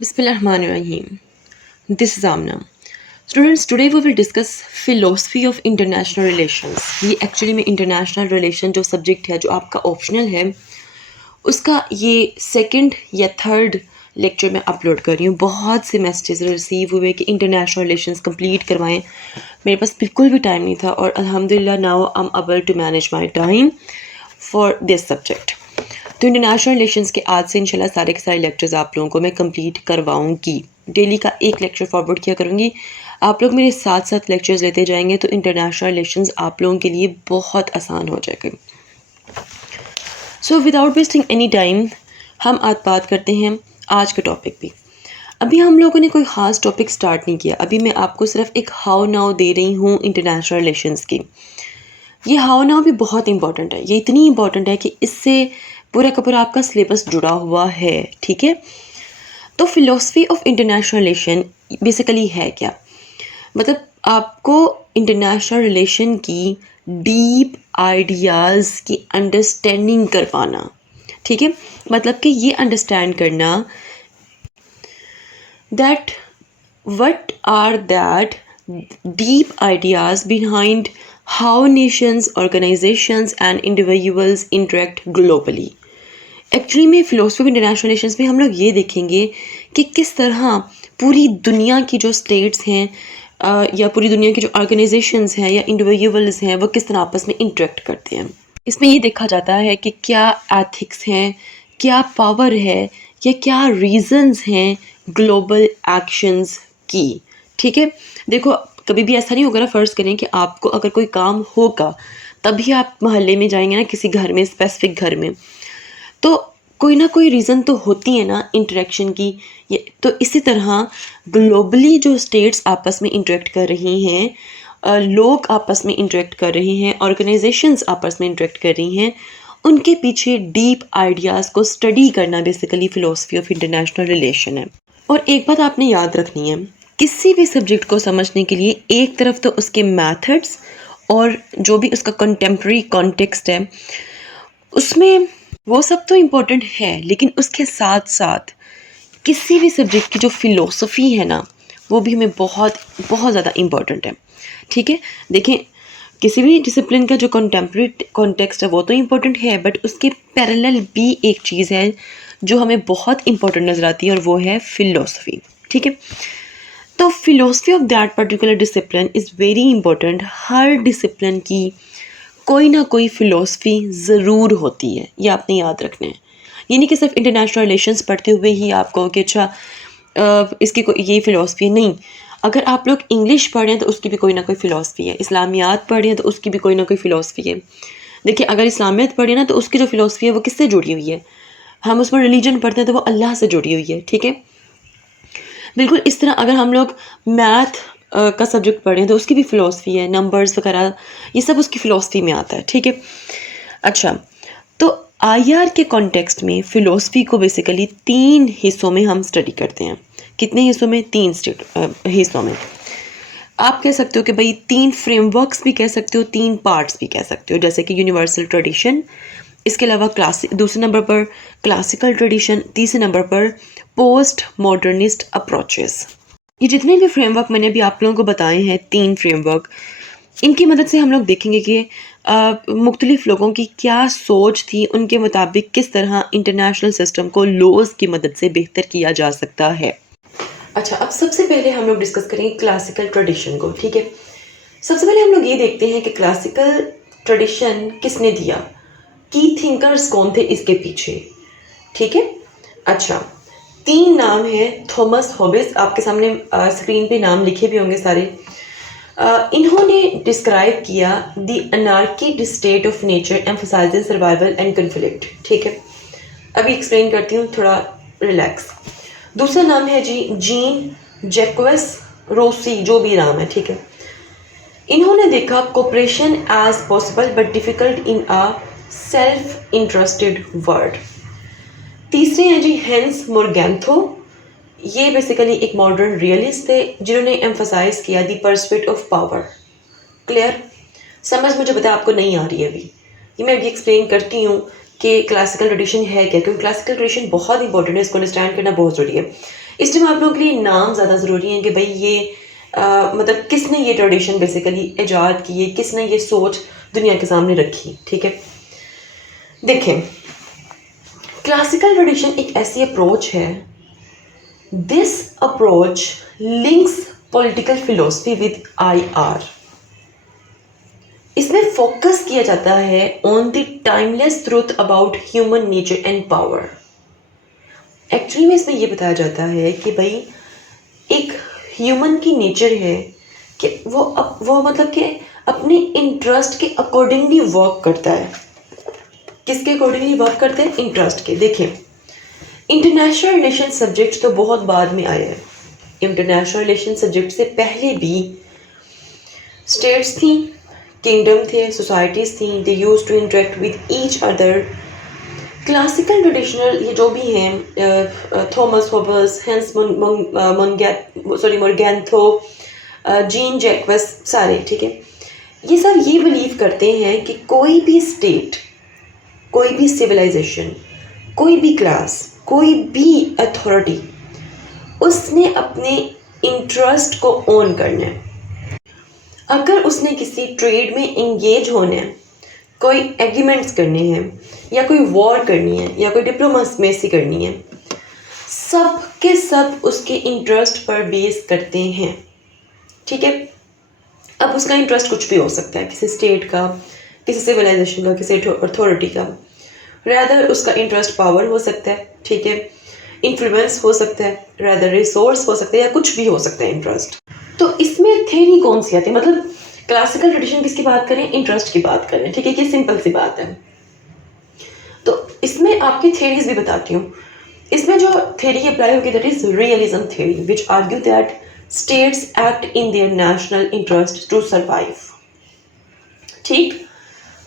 Bismillahirrahmanirrahim. This is Amna. Students, today we will discuss philosophy of international relations. ये actually में international relation जो subject है जो आपका ऑप्शनल है उसका ये सेकंड या थर्ड लेक्चर मैं अपलोड कर रही हूँ। बहुत से मैसेजेस रिसीव हुए कि इंटरनेशनल रिलेशंस कंप्लीट करवाएं। मेरे पास बिल्कुल भी टाइम नहीं था और अल्हम्दुलिल्लाह now I am able to manage my time for this subject. तो इंटरनेशनल रिलेशंस के आज से इंशाल्लाह सारे के सारे लेक्चर्स आप लोगों को मैं कंप्लीट करवाऊंगी। डेली का एक लेक्चर फॉरवर्ड किया करूँगी। आप लोग मेरे साथ साथ लेक्चर्स लेते जाएंगे तो इंटरनेशनल रिलेशंस आप लोगों के लिए बहुत आसान हो जाएगा। So without wasting any time हम आज बात करते हैं आज के टॉपिक पे। अभी हम लोगों ने कोई ख़ास टॉपिक स्टार्ट नहीं किया। अभी मैं आपको सिर्फ एक हाउ नाउ दे रही हूँ इंटरनेशनल रिलेशंस की। ये हाउ नाउ भी बहुत इंपॉर्टेंट है। ये इतनी इंपॉर्टेंट है कि इससे पूरा का पूरा आपका सिलेबस जुड़ा हुआ है। ठीक है, तो philosophy of international relation basically है क्या? मतलब आपको इंटरनेशनल रिलेशन की डीप आइडियाज़ की अंडरस्टैंडिंग करवाना। ठीक है, मतलब कि ये अंडरस्टैंड करना that what are that deep ideas behind how nations, organizations and individuals interact globally. Actually में फिलोसफी ऑफ इंटरनेशनल रिलेशंस में हम लोग ये देखेंगे कि किस तरह पूरी दुनिया की जो स्टेट्स हैं या पूरी दुनिया की जो ऑर्गेनाइजेशंस हैं या इंडिविजुअल्स हैं वो किस तरह आपस में इंटरेक्ट करते हैं। इसमें ये देखा जाता है कि क्या एथिक्स हैं, क्या पावर है या क्या रीजंस हैं ग्लोबल एक्शंस की। ठीक है, देखो कभी भी ऐसा नहीं होगा ना, फ़र्ज़ करें कि आपको अगर कोई काम होगा तभी आप मोहल्ले में जाएंगे ना, किसी घर में, स्पेसिफिक घर में, तो कोई ना कोई रीज़न तो होती है ना इंटरेक्शन की। ये तो इसी तरह ग्लोबली जो स्टेट्स आपस में इंटरेक्ट कर रही हैं, लोग आपस में इंटरेक्ट कर रहे हैं, ऑर्गेनाइजेशंस आपस में इंटरेक्ट कर रही हैं, उनके पीछे डीप आइडियाज़ को स्टडी करना basically philosophy of international relation है। और एक बात आपने याद रखनी है, किसी भी सब्जेक्ट को समझने के लिए एक तरफ तो उसके मेथड्स और जो भी उसका कंटेम्प्रेरी कॉन्टेक्स्ट है उसमें वो सब तो इम्पोर्टेंट है, लेकिन उसके साथ साथ किसी भी सब्जेक्ट की जो फ़िलोसफी है ना वो भी हमें बहुत बहुत ज़्यादा इम्पोर्टेंट है। ठीक है, देखें किसी भी डिसिप्लिन का जो कंटेम्प्रेरी कॉन्टेक्स्ट है वो तो इम्पोर्टेंट है, बट उसके पैरेलल भी एक चीज़ है जो हमें बहुत इम्पोर्टेंट नज़र आती है और वो है फ़िलोसफी। ठीक है, तो philosophy of that particular discipline is very important. Her discipline की कोई ना कोई फ़िलोसफी ज़रूर होती है, ये आपने याद रखना है। ये नहीं कि सिर्फ इंटरनेशनल रिलेशंस पढ़ते हुए ही आप कहो कि अच्छा इसकी कोई ये फ़िलोसफी नहीं। अगर आप लोग इंग्लिश पढ़ रहे हैं तो उसकी भी कोई ना कोई फ़िलोसफी है, इस्लामियात पढ़ रहे हैं तो उसकी भी कोई ना कोई फ़िलोसफी है। देखिए अगर इस्लामियत पढ़े ना तो उसकी जो फ़िलोसफी है वो किससे जुड़ी हुई है? हम उसमें रिलीजन पढ़ते हैं तो वो अल्लाह से जुड़ी हुई है। ठीक है, बिल्कुल इस तरह अगर हम लोग मैथ का सब्जेक्ट पढ़ें तो उसकी भी फ़िलोसफी है, नंबर्स वगैरह ये सब उसकी फ़िलोसफी में आता है। ठीक है, अच्छा तो आईआर के कॉन्टेक्स्ट में फ़िलोसफी को बेसिकली 3 हिस्सों में हम स्टडी करते हैं। कितने हिस्सों में? 3 हिस्सों में। आप कह सकते हो कि भाई 3 फ्रेमवर्क्स भी कह सकते हो, 3 पार्ट्स भी कह सकते हो, जैसे कि यूनिवर्सल ट्रेडिशन, इसके अलावा दूसरे नंबर पर क्लासिकल ट्रेडिशन, तीसरे नंबर पर पोस्ट मॉडर्निस्ट अप्रोचेस। ये जितने भी फ्रेमवर्क मैंने अभी आप लोगों को बताए हैं, 3 फ्रेमवर्क, इनकी मदद से हम लोग देखेंगे कि मुख्तलिफ लोगों की क्या सोच थी, उनके मुताबिक किस तरह इंटरनेशनल सिस्टम को लॉज की मदद से बेहतर किया जा सकता है। अच्छा, अब सबसे पहले हम लोग डिस्कस करेंगे क्लासिकल ट्रेडिशन को। ठीक है, सबसे पहले हम लोग ये देखते हैं कि क्लासिकल ट्रेडिशन किसने दिया, की थिंकर्स कौन थे इसके पीछे। ठीक है, अच्छा 3 नाम हैं। थॉमस हॉबिस, आपके सामने स्क्रीन पे नाम लिखे भी होंगे सारे। इन्होंने डिस्क्राइब किया the anarchy state of nature emphasises survival and conflict. ठीक है, अभी एक्सप्लेन करती हूँ, थोड़ा रिलैक्स। दूसरा नाम है जी जीन जैक्वेस रोसी, जो भी नाम है। ठीक है, इन्होंने देखा cooperation as possible but difficult in a self interested world. तीसरे हैं जी हेंस मोरगैंथो, ये बेसिकली एक मॉडर्न रियलिस्ट थे जिन्होंने एम्फसाइज किया द पर्सपेक्ट ऑफ पावर। क्लियर? समझ मुझे पता आपको नहीं आ रही है अभी, ये मैं अभी एक्सप्लेन करती हूँ कि क्लासिकल ट्रेडिशन है क्या, क्योंकि क्लासिकल ट्रेडिशन बहुत इंपॉर्टेंट है, इसको अंडरस्टैंड करना बहुत ज़रूरी है। इस टाइम आप लोगों के लिए नाम ज़्यादा ज़रूरी हैं कि भाई ये मतलब किसने ये ट्रेडिशन बेसिकली ईजाद की है, किसने ये सोच दुनिया के सामने रखी। ठीक है, देखें क्लासिकल ट्रेडिशन एक ऐसी अप्रोच है, this approach links political philosophy with IR। इसमें फोकस किया जाता है on the timeless truth about human nature and power. Actually में इसमें यह बताया जाता है कि भाई एक ह्यूमन की नेचर है कि वो मतलब कि अपने इंटरेस्ट के अकॉर्डिंगली वर्क करता है। किसके अकॉर्डिंगली वर्क करते हैं? इंटरेस्ट के। देखें इंटरनेशनल रिलेशन सब्जेक्ट तो बहुत बाद में आया है। इंटरनेशनल रिलेशन सब्जेक्ट से पहले भी स्टेट्स थी, किंगडम थे, सोसाइटीज़ थी, they use to interact with each other. Classical traditional ये जो भी हैं Thomas Hobbes, Hans Morgenthau, Jean Jacques, सारे, ठीक है, ये सब ये बिलीव करते हैं कि कोई भी स्टेट, कोई भी सिविलाइजेशन, कोई भी क्लास, कोई भी अथॉरिटी, उसने अपने इंटरेस्ट को ओन करना है। अगर उसने किसी ट्रेड में इंगेज होना है, कोई एग्रीमेंट्स करने हैं, या कोई वॉर करनी है, या कोई डिप्लोमेसी करनी है, सब के सब उसके इंटरेस्ट पर बेस करते हैं। ठीक है, अब उसका इंटरेस्ट कुछ भी हो सकता है, किसी स्टेट का, किसी सिविलाइजेशन का, किसी अथॉरिटी का। रैदर उसका इंटरेस्ट पावर हो सकता है, ठीक है, इन्फ्लुएंस हो सकता है, रैदर रिसोर्स हो सकता है, या कुछ भी हो सकता है इंटरेस्ट। तो इसमें थ्योरी कौन सी आती है? मतलब क्लासिकल ट्रेडिशन किसकी बात करें? इंटरेस्ट की बात करें। ठीक है, ये सिंपल सी बात है। तो इसमें आपकी थ्योरीज भी बताती हूँ। इसमें जो थ्योरी अप्लाई होगी that is realism theory, which argue that states act in their national interest to survive. ठीक,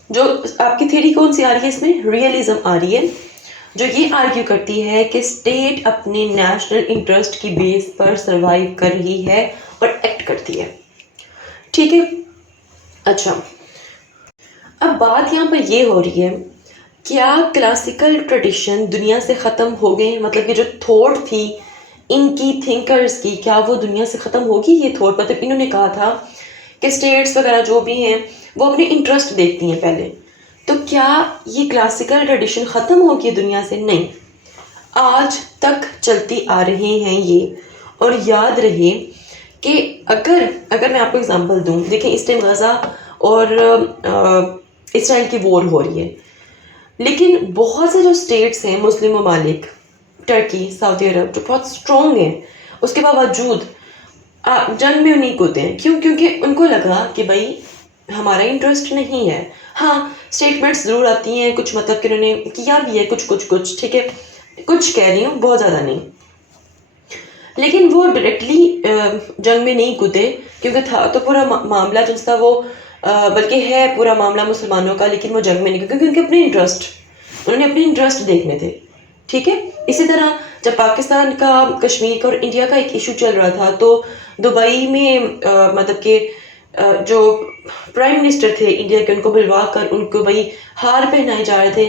जो आपकी थ्योरी कौन सी आ रही है इसमें? रियलिज्म आ रही है, जो ये आर्ग्यू करती है कि स्टेट अपने नेशनल इंटरेस्ट की बेस पर सर्वाइव कर रही है और एक्ट करती है। ठीक है, अच्छा, अब बात यहाँ पर ये हो रही है, क्या क्लासिकल ट्रेडिशन दुनिया से ख़त्म हो गए? मतलब कि जो थॉट थी इनकी, थिंकर्स की, क्या वो दुनिया से ख़त्म होगी ये थॉट? मतलब इन्होंने कहा था कि स्टेट्स वगैरह जो भी हैं वो अपने इंटरेस्ट देखती हैं पहले, तो क्या ये क्लासिकल ट्रेडिशन ख़त्म हो गई दुनिया से? नहीं, आज तक चलती आ रहे हैं ये। और याद रहे कि अगर मैं आपको एग्जांपल दूं, देखें इस टाइम गज़ा और इसराइल की वॉर हो रही है, लेकिन बहुत से जो स्टेट्स हैं, मुस्लिम ममालिक, टर्की, सऊदी अरब, जो बहुत स्ट्रॉन्ग हैं, उसके बावजूद जंग में नहीं कूदे हैं। क्यों? क्योंकि उनको लगा कि भाई हमारा इंटरेस्ट नहीं है। हाँ, स्टेटमेंट्स ज़रूर आती हैं कुछ, मतलब कि उन्होंने किया भी है कुछ, ठीक है, कुछ कह रही हूँ, बहुत ज़्यादा नहीं, लेकिन वो डायरेक्टली जंग में नहीं कूदे, क्योंकि था तो पूरा मामला जो था वो बल्कि है पूरा मामला मुसलमानों का, लेकिन वो जंग में नहीं, क्योंकि उनके उन्होंने अपने इंटरेस्ट देखने थे। ठीक है, इसी तरह जब पाकिस्तान का, कश्मीर का और इंडिया का एक इशू चल रहा था, तो दुबई में मतलब कि जो प्राइम मिनिस्टर थे इंडिया के, उनको बुलवा कर उनको भाई हार पहनाए जा रहे थे।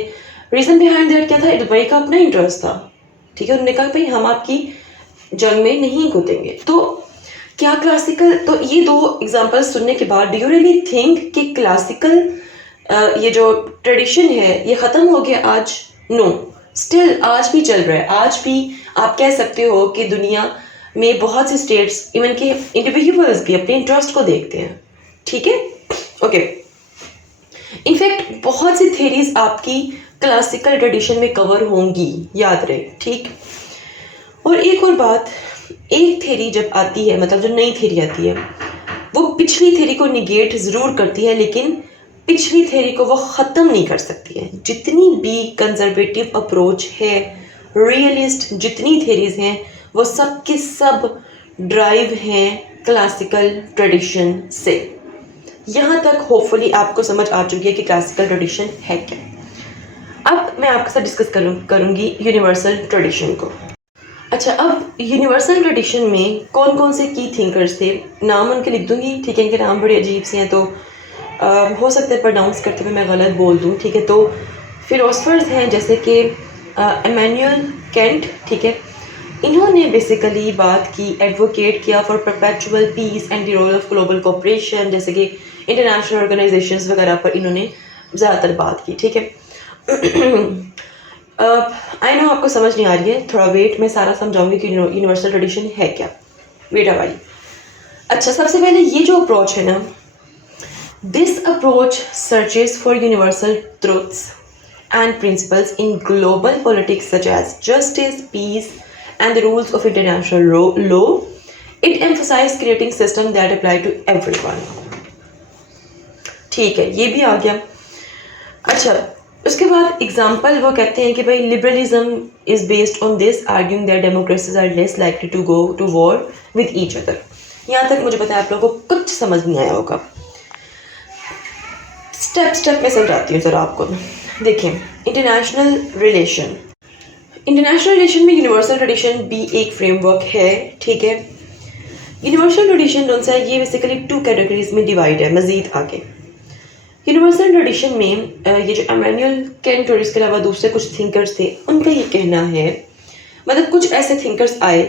रीज़न बिहाइंड दैट क्या था? दुबई का अपना इंटरेस्ट था। ठीक है, उन्होंने कहा भाई हम आपकी जंग में नहीं कूदेंगे। तो क्या क्लासिकल, तो ये दो एग्जांपल सुनने के बाद डू यू रियली थिंक कि क्लासिकल ये जो ट्रेडिशन है ये ख़त्म हो गया आज? नो, स्टिल आज भी चल रहा है। आज भी आप कह सकते हो कि दुनिया में बहुत से स्टेट्स, इवन के इंडिविजुअल्स भी अपने इंटरेस्ट को देखते हैं। ठीक है, ओके। इनफैक्ट बहुत सी थ्योरीज आपकी क्लासिकल ट्रेडिशन में कवर होंगी, याद रहे। ठीक, और एक और बात, एक थ्योरी जब आती है, मतलब जो नई थ्योरी आती है, वो पिछली थ्योरी को निगेट ज़रूर करती है, लेकिन पिछली थ्योरी को वो ख़त्म नहीं कर सकती है। जितनी भी कंजर्वेटिव अप्रोच है, रियलिस्ट जितनी थ्योरीज हैं, वो सब के सब ड्राइव हैं क्लासिकल ट्रेडिशन से। यहाँ तक होपफुली आपको समझ आ चुकी है कि क्लासिकल ट्रेडिशन है क्या। अब मैं आपके साथ डिस्कस करूँगी यूनिवर्सल ट्रेडिशन को। अच्छा, अब यूनिवर्सल ट्रेडिशन में कौन कौन से की थिंकर्स थे, नाम उनके लिख दूंगी। ठीक है, इनके नाम बड़े अजीब से हैं, तो हो सकता है प्रोनाउंस करते हुए मैं गलत बोल दूं। ठीक है, तो फिलोसफर्स हैं जैसे कि इमैनुअल कैंट, ठीक है, इन्होंने बेसिकली बात की, एडवोकेट किया for perpetual peace and the role of global cooperation, जैसे कि इंटरनेशनल ऑर्गेनाइजेशंस वगैरह पर इन्होंने ज़्यादातर बात की, ठीक है। आई नो आपको समझ नहीं आ रही है, थोड़ा वेट, मैं सारा समझाऊंगी कि यूनिवर्सल ट्रेडिशन है क्या। वेट हमारी। अच्छा, सबसे पहले ये जो अप्रोच है ना, this approach searches for universal truths and principles in global politics such as justice, peace, and the rules of international law. It emphasizes creating systems that apply to everyone. ठीक है, ये भी आ गया। अच्छा, उसके बाद एग्जाम्पल वो कहते हैं कि भाई liberalism is based on this, arguing that democracies are less likely to go to war with each other. यहाँ तक मुझे पता है आप लोगों को कुछ समझ नहीं आया होगा। स्टेप में समझाती हूँ ज़रा आपको। देखिए, इंटरनेशनल रिलेशन में यूनिवर्सल ट्रेडिशन भी एक फ्रेमवर्क है, ठीक है। यूनिवर्सल ट्रेडिशन कौन सा है? ये बेसिकली 2 कैटेगरीज में डिवाइड है। मजीद आगे यूनिवर्सल ट्रेडिशन में ये जो इमैनुअल कैंट और इसके अलावा दूसरे कुछ थिंकर्स थे, उनका ये कहना है, मतलब कुछ ऐसे थिंकर्स आए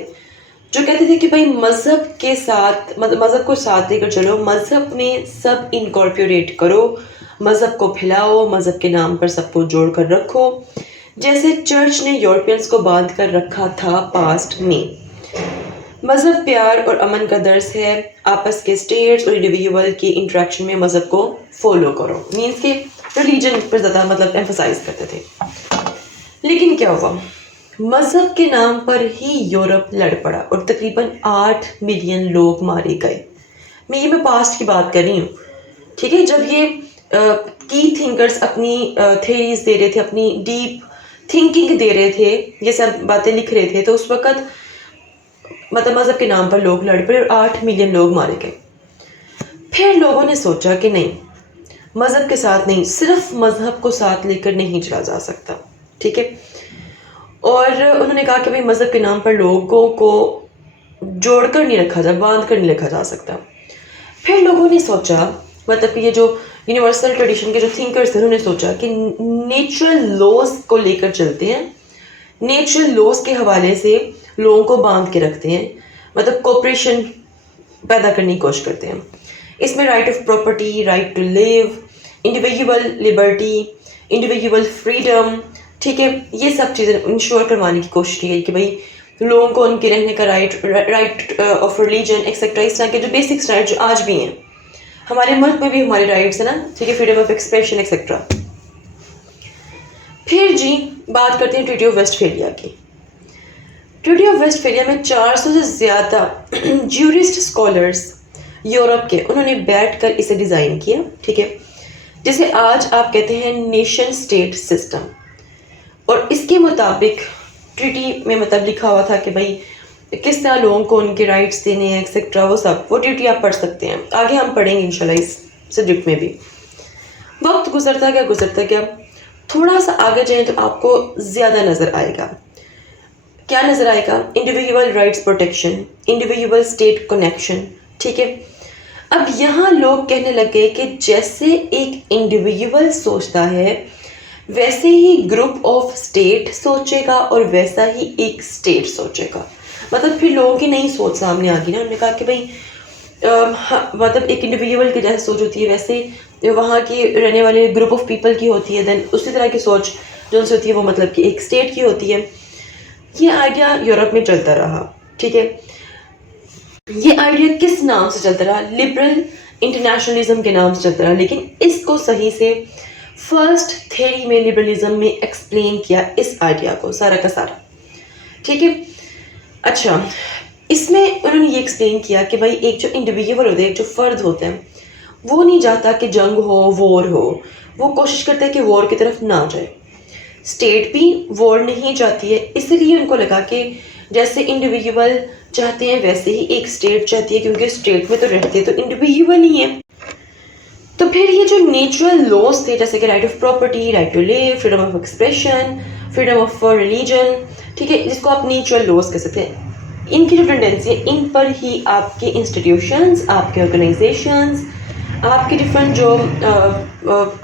जो कहते थे कि भाई मज़हब के साथ, मतलब मज़हब को साथ लेकर चलो, मज़हब में सब इनकॉर्पोरेट करो, मज़हब को फैलाओ, मज़हब के नाम पर सबको जोड़ कर रखो, जैसे चर्च ने यूरोपियंस को बांध कर रखा था पास्ट में। मज़हब प्यार और अमन का दर्स है, आपस के स्टेट्स और इंडिविजुअल के इंटरेक्शन में मज़हब को फॉलो करो, मीन्स के रिलीजन पर ज़्यादा मतलब एम्फसाइज करते थे। लेकिन क्या हुआ, मज़हब के नाम पर ही यूरोप लड़ पड़ा और तकरीबन 8 मिलियन लोग मारे गए। मैं पास्ट की बात कर रही हूँ, ठीक है। जब ये की थिंकर्स अपनी थेरीज दे रहे थे, अपनी डीप थिंकिंग दे रहे थे, ये सब बातें लिख रहे थे, तो उस वक़्त मतलब मज़हब के नाम पर लोग लड़ पड़े और 8 मिलियन लोग मारे गए। फिर लोगों ने सोचा कि नहीं, मज़हब के साथ नहीं, सिर्फ मज़हब को साथ लेकर नहीं चला जा सकता, ठीक है। और उन्होंने कहा कि भाई मज़हब के नाम पर लोगों को जोड़कर नहीं रखा जा, बांध कर नहीं रखा जा सकता। फिर लोगों ने सोचा, मतलब कि ये जो यूनिवर्सल ट्रेडिशन के जो थिंकर्स थे, उन्होंने सोचा कि नेचुरल लॉज को लेकर चलते हैं, नेचुरल लॉज के हवाले से लोगों को बांध के रखते हैं, मतलब कोऑपरेशन पैदा करने की कोशिश करते हैं। इसमें right of property, right to live, individual liberty, individual freedom, ठीक है, ये सब चीज़ें इंश्योर करवाने की कोशिश की गई कि भाई लोगों को उनके रहने का राइट ऑफ रिलीजन एक्सेट्रा, इस तरह के जो बेसिक्स राइट जो आज भी हैं हमारे मुल्क में भी, हमारे राइट्स है ना, ठीक है, फ्रीडम ऑफ एक्सप्रेशन एक्सेट्रा। फिर जी बात करते हैं ट्रीटी ऑफ वेस्टफेलिया की। ट्रीटी ऑफ वेस्टफेलिया में 400 से ज़्यादा ज्यूरिस्ट स्कॉलर्स यूरोप के, उन्होंने बैठकर इसे डिज़ाइन किया, ठीक है, जिसे आज आप कहते हैं नेशन स्टेट सिस्टम। और इसके मुताबिक ट्रीटी में मतलब लिखा हुआ था कि भाई किस तरह लोगों को उनके राइट्स देने हैं एक्सेट्रा, वो सब, वो ट्रीटी आप पढ़ सकते हैं, आगे हम पढ़ेंगे इंशाल्लाह इस सब्जेक्ट में भी। वक्त गुजरता गया, थोड़ा सा आगे जाएं तो आपको ज़्यादा नज़र आएगा। क्या नज़र आएगा? Individual rights protection, individual state connection, ठीक है। अब यहाँ लोग कहने लगे कि जैसे एक इंडिविजुअल सोचता है वैसे ही ग्रुप ऑफ स्टेट सोचेगा और वैसा ही एक स्टेट सोचेगा। मतलब फिर लोगों की नई सोच सामने आ गई ना। उन्होंने कहा कि भाई मतलब एक इंडिविजुअल की जैसे सोच होती है वैसे वहाँ की रहने वाले ग्रुप ऑफ पीपल की होती है, देन उसी तरह की सोच जो उनसे होती है वो मतलब कि एक स्टेट की होती है। ये आइडिया यूरोप में चलता रहा, ठीक है। ये आइडिया किस नाम से चलता रहा? लिबरल इंटरनेशनलिज्म के नाम से चलता रहा, लेकिन इसको सही से फर्स्ट थ्योरी में लिबरलिज्म में एक्सप्लेन किया इस आइडिया को सारा का सारा, ठीक है। अच्छा, इसमें उन्होंने ये एक्सप्लेन किया कि भाई एक जो इंडिविजुअल होते हैं, एक जो फ़र्द होते हैं, वो नहीं चाहता कि जंग हो, वॉर हो, वो कोशिश करता है कि वॉर की तरफ ना जाए। स्टेट भी वॉर नहीं चाहती है, इसलिए उनको लगा कि जैसे इंडिविजुअल चाहते हैं वैसे ही एक स्टेट चाहती है, क्योंकि स्टेट में तो रहते तो इंडिविजुअल ही है। तो फिर ये जो नेचुरल लॉज थे, जैसे कि right of property, right to live, freedom of expression, freedom of religion, ठीक है, जिसको आप नेचुरल लॉज कह सकते हैं, इनकी जो टेंडेंसी है, इन पर ही आपके इंस्टीट्यूशंस, आपके ऑर्गेनाइजेशंस, आपके डिफरेंट जो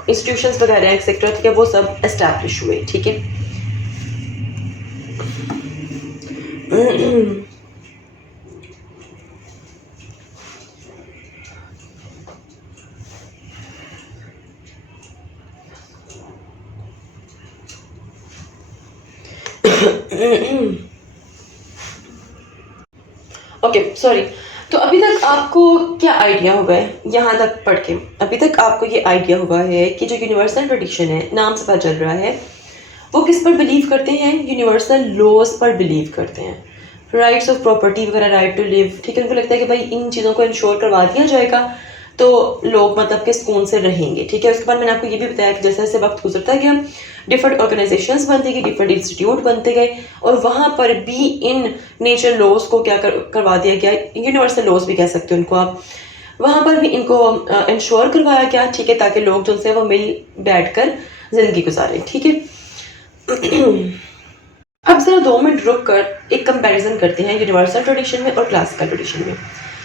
इंस्टीट्यूशंस वगैरह एक्सेट्रा, ठीक है, वो सब एस्टैब्लिश हुए, ठीक है। Okay sorry. तो अभी तक आपको क्या आइडिया हुआ है यहाँ तक पढ़ के? अभी तक आपको ये आइडिया हुआ है कि जो यूनिवर्सल ट्रेडिशन है, नाम से पता चल रहा है, वो किस पर बिलीव करते हैं? यूनिवर्सल लॉज पर बिलीव करते हैं, राइट्स ऑफ प्रॉपर्टी वगैरह, राइट टू लिव। ठीक है, उनको लगता है कि भाई इन चीज़ों को इंश्योर करवा दिया जाएगा तो लोग मतलब के सुकून से रहेंगे। ठीक है, उसके बाद मैंने आपको ये भी बताया कि जैसे जैसे वक्त गुजरता गया डिफरेंट ऑर्गेनाइजेशंस बनती गई, डिफरेंट इंस्टीट्यूट बनते गए, और वहाँ पर भी इन नेचर लॉज को क्या करवा दिया गया, यूनिवर्सल लॉज भी कह सकते हो उनको आप, वहाँ पर भी इनको इंश्योर करवाया गया। ठीक है, ताकि लोग जो उनसे वो मिल बैठ कर जिंदगी गुजारें। ठीक है, अब जरा 2 मिनट रुक कर एक कंपैरिजन करते हैं यूनिवर्सल ट्रेडिशन में और क्लासिकल ट्रेडिशन में।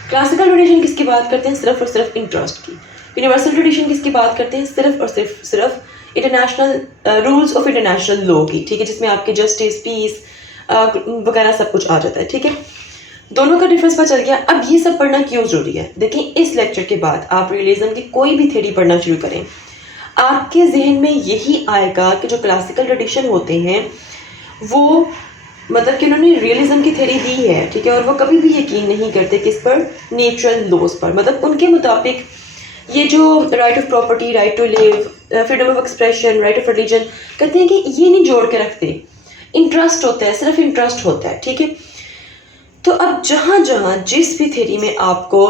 क्लासिकल ट्रेडिशन किसकी बात करते हैं? सिर्फ और सिर्फ इंटरेस्ट की। यूनिवर्सल ट्रेडिशन किसकी बात करते हैं? सिर्फ और सिर्फ international rules of international law की। ठीक है, जिसमें आपके जस्टिस, पीस वगैरह सब कुछ आ जाता है। ठीक है, दोनों का डिफरेंस पता चल गया। अब ये सब पढ़ना क्यों जरूरी है? देखिए, इस लेक्चर के बाद आप रियलिज्म की कोई भी थ्योरी पढ़ना शुरू करें, आपके जहन में यही आएगा कि जो क्लासिकल ट्रेडिशन होते हैं वो मतलब कि उन्होंने रियलिज्म की थ्योरी दी है। ठीक है, और वो कभी भी यकीन नहीं करते किस पर? नेचुरल लॉज पर। मतलब उनके मुताबिक ये जो right of property, right to live, freedom of expression, right of religion, कहते हैं कि ये नहीं जोड़ के रखते, इंटरेस्ट होता है, सिर्फ इंटरेस्ट होता है। ठीक है, तो अब जहाँ जहाँ जिस भी थ्योरी में आपको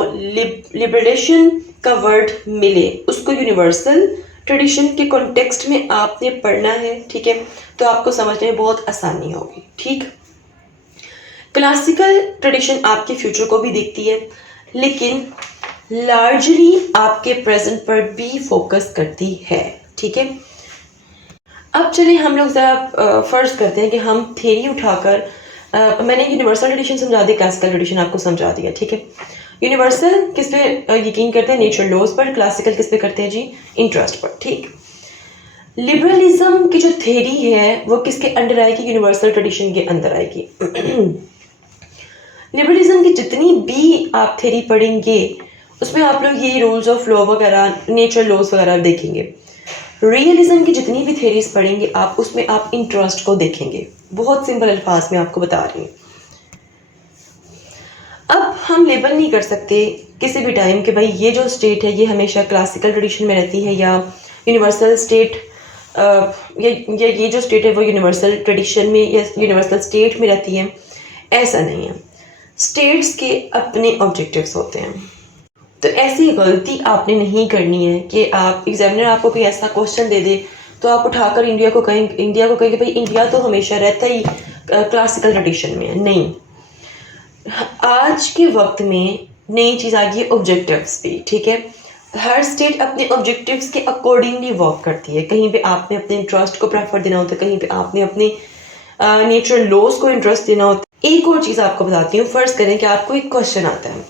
लिबरेशन का वर्ड मिले उसको यूनिवर्सल ट्रेडिशन के कॉन्टेक्स्ट में आपने पढ़ना है। ठीक है, तो आपको समझने में बहुत आसानी होगी। ठीक, क्लासिकल ट्रेडिशन आपके फ्यूचर को भी देखती है, लेकिन लार्जली आपके प्रेजेंट पर भी फोकस करती है। ठीक है, अब चलिए हम लोग ज़रा फर्ज करते हैं कि हम थ्योरी उठाकर मैंने यूनिवर्सल ट्रेडिशन समझा दी, क्लासिकल ट्रेडिशन आपको समझा दिया। ठीक है, यूनिवर्सल किस पे यकीन करते हैं? नेचर लॉज पर। क्लासिकल किस पे करते हैं जी? इंटरेस्ट पर। ठीक, लिबरलिज्म की जो थ्योरी है वो किसके अंडर आएगी? यूनिवर्सल ट्रेडिशन के अंदर आएगी। लिबरलिज्म की जितनी भी आप थ्योरी पढ़ेंगे उसमें आप लोग ये रूल्स ऑफ लॉ वगैरह, नेचर लॉज वगैरह देखेंगे। रियलिज्म की जितनी भी थ्योरीज पढ़ेंगे आप, उसमें आप इंटरेस्ट को देखेंगे। बहुत सिंपल अल्फाज में आपको बता रही हूँ। अब हम लेबल नहीं कर सकते किसी भी टाइम कि भाई ये जो स्टेट है ये हमेशा क्लासिकल ट्रेडिशन में रहती है या यूनिवर्सल स्टेट, ये जो स्टेट है वो यूनिवर्सल ट्रेडिशन में या यूनिवर्सल स्टेट में रहती है। ऐसा नहीं है, स्टेट्स के अपने ऑब्जेक्टिव्स होते हैं। तो ऐसी गलती आपने नहीं करनी है कि आप एग्जामिनर आपको कोई ऐसा क्वेश्चन दे दे तो आप उठाकर इंडिया को कहें कि भाई इंडिया तो हमेशा रहता ही क्लासिकल ट्रेडिशन में है। नहीं, आज के वक्त में नई चीज़ आ गई है, ऑब्जेक्टिव्स भी। ठीक है, हर स्टेट अपने ऑब्जेक्टिव्स के अकॉर्डिंगली वर्क करती है। कहीं पे आपने अपने इंटरेस्ट को प्रेफर देना होता है, कहीं पे आपने अपने नेचुरल लॉज को इंटरेस्ट देना होता है। एक और चीज़ आपको बताती हूँ, फर्ज करें कि आपको एक क्वेश्चन आता है,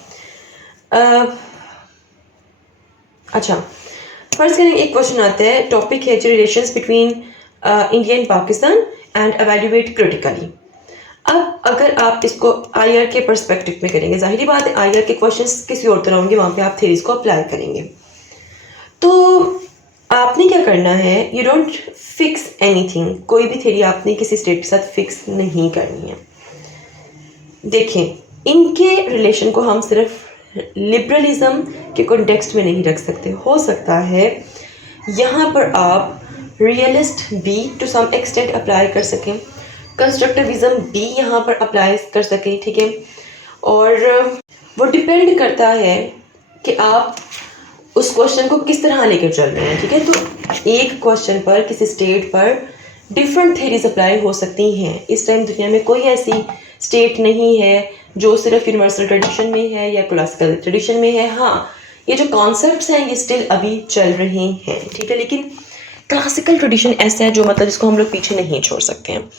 अच्छा फर्ज करें एक क्वेश्चन आता है, टॉपिक है relations between India and Pakistan and evaluate critically. अब अगर आप इसको आईआर के पर्सपेक्टिव में करेंगे, जाहिर बात है आईआर के क्वेश्चंस किसी और तरह होंगे, वहाँ पे आप थ्योरीज को अप्लाई करेंगे। तो आपने क्या करना है, यू डोंट फिक्स एनीथिंग। कोई भी थ्योरी आपने किसी स्टेट के साथ फिक्स नहीं करनी है। देखें, इनके रिलेशन को हम सिर्फ लिबरलिज्म के कॉन्टेक्स्ट में नहीं रख सकते। हो सकता है यहाँ पर आप रियलिस्ट भी टू सम एक्सटेंट अप्लाई कर सकें, कंस्ट्रक्टिविज्म भी यहाँ पर अप्लाई कर सकें। ठीक है, और वो डिपेंड करता है कि आप उस क्वेश्चन को किस तरह लेकर चल रहे हैं। ठीक है, तो एक क्वेश्चन पर किसी स्टेट पर डिफरेंट थ्योरीज अप्लाई हो सकती हैं। इस टाइम दुनिया में कोई ऐसी स्टेट नहीं है जो सिर्फ यूनिवर्सल ट्रेडिशन में है या क्लासिकल ट्रेडिशन में है। हाँ, ये जो कॉन्सेप्ट्स हैं ये स्टिल अभी चल रहे हैं। ठीक है, लेकिन क्लासिकल ट्रेडिशन ऐसा है जो मतलब इसको हम लोग पीछे नहीं छोड़ सकते हैं।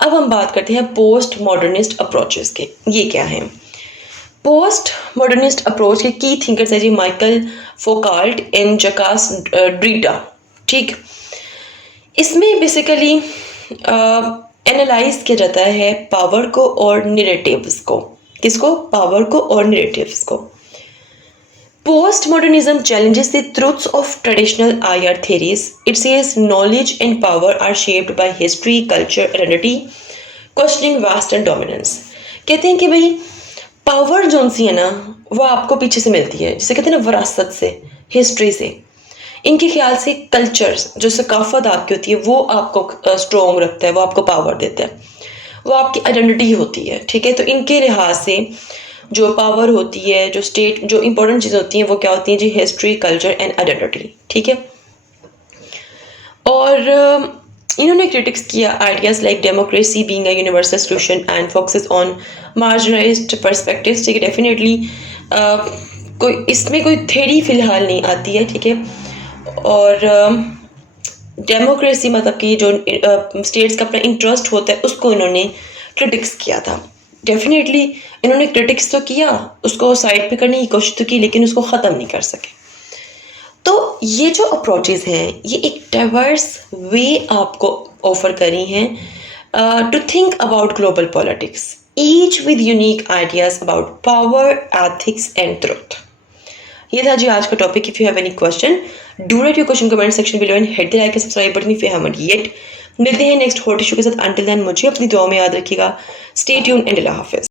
अब हम बात करते हैं पोस्ट मॉडर्निस्ट अप्रोचेस के। ये क्या है? पोस्ट मॉडर्निस्ट अप्रोच के की थिंकर्स है जी माइकल फोकाल्ट एंड जकास ड्रीटा। ठीक, इसमें बेसिकली एनालाइज किया जाता है पावर को और नैरेटिव्स को। किसको? पावर को और नैरेटिव्स को। Postmodernism challenges the truths of traditional IR theories. It says knowledge and power are shaped by history, culture, identity, questioning vast and dominance. कहते हैं कि भाई पावर जो सी है ना वो आपको पीछे से मिलती है, जिसे कहते हैं ना विरासत से, हिस्ट्री से। इनके ख्याल से कल्चर जो सकाफत आपकी होती है वो आपको स्ट्रॉन्ग रखता है, वो आपको पावर देता है, वो आपकी आइडेंटिटी होती है। ठीक है, तो इनके लिहाज से जो पावर होती है, जो स्टेट, जो इंपॉर्टेंट चीज़ें होती हैं वो क्या होती हैं जी? History, culture and identity. ठीक है, और इन्होंने क्रिटिक्स किया ideas like democracy being a universal solution and focuses on marginalised perspectives. ठीक है, डेफिनेटली कोई इसमें कोई थ्योरी फिलहाल नहीं आती है। ठीक है, और डेमोक्रेसी मतलब कि जो स्टेट्स का अपना इंटरेस्ट होता है उसको इन्होंने क्रिटिक्स किया था। डेफिनेटली इन्होंने क्रिटिक्स तो किया, उसको साइड पे करने की कोशिश तो की, लेकिन उसको ख़त्म नहीं कर सके। तो ये जो अप्रोचेस हैं ये एक डाइवर्स वे आपको ऑफर करी हैं to think about global politics, each with unique ideas about power, ethics and truth. ये था जी आज का topic. If you have any question do write your question comment section below and hit the like and subscribe button if you haven't yet. मिलते हैं next hot issue के साथ। Until then मुझे अपनी दुआ में याद रखिएगा। स्टे ट्यून्ड एंड अल्लाह हाफिज़।